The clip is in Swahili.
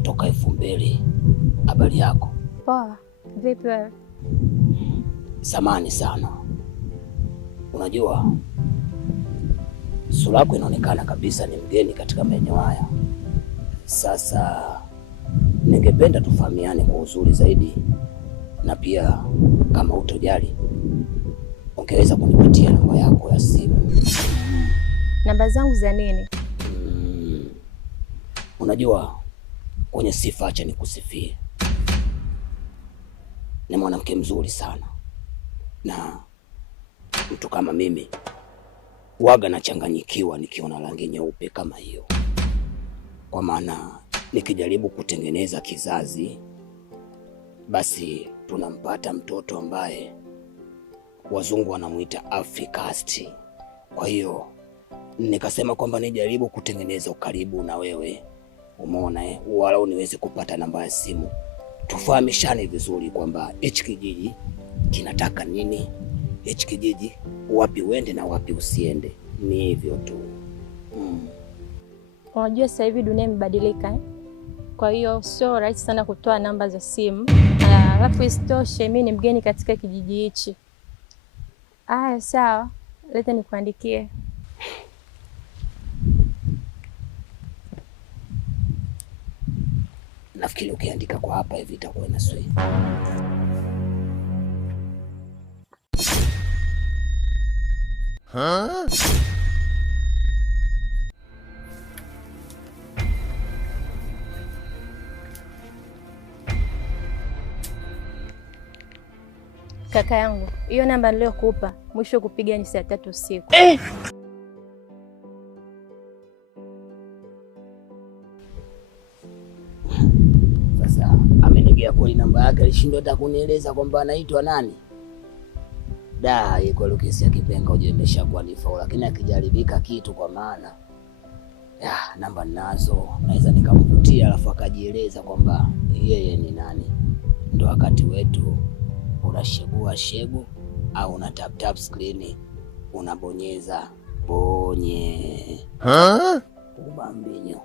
toka 2000. Habari yako? Poa. Vipi wewe? Samani sana. Unajua sura yako inaonekana kabisa ni mgeni katika maeneo haya. Sasa ningependa tufahamiane kwa uzuri zaidi, na pia kama utojali ungeweza kunipatia namba yako ya simu. Namba zangu za nini? Unajua kwenye sifa, acha nikusifie, ni mwanamke mzuri sana, na mtu kama mimi waga nachanganyikiwa nikiona rangi nyeupe kama hiyo, kwa maana nikijaribu kutengeneza kizazi basi tunampata mtoto ambaye wazungu wanamuita Africast. Kwa hiyo nikasema kwamba nijaribu kutengeneza ukaribu na wewe, umeona wala niweze kupata namba ya simu, tufahamishane vizuri kwamba hichi kijiji kinataka nini, hichi kijiji wapi uende na wapi usiende. Ni hivyo tu. Unajua sasa hivi dunia imebadilika Kwa hiyo sio rahisi sana kutoa namba za simu. Alafu isitoshe mimi ni mgeni katika kijiji hichi. Aya, sawa. Leta nikuandikie. Nafikiri ukiandika kwa hapa hivi itakuwa inaswi. Kaka yangu, hiyo namba niliyokupa mwisho kupiga ni saa 3 usiku. Sasa amenigea kweli namba yake, alishindwa hata kunieleza kwamba anaitwa nani. Iko Lucas ya Kipenga uje imeshakuwa ni faula, lakini akijaribika kitu kwa maana namba nazo naweza nikamvutia alafu akajieleza kwamba yeye ni nani. Ndio wakati wetu unashegua shegu au una tap screen unabonyeza bonye ubambinyo.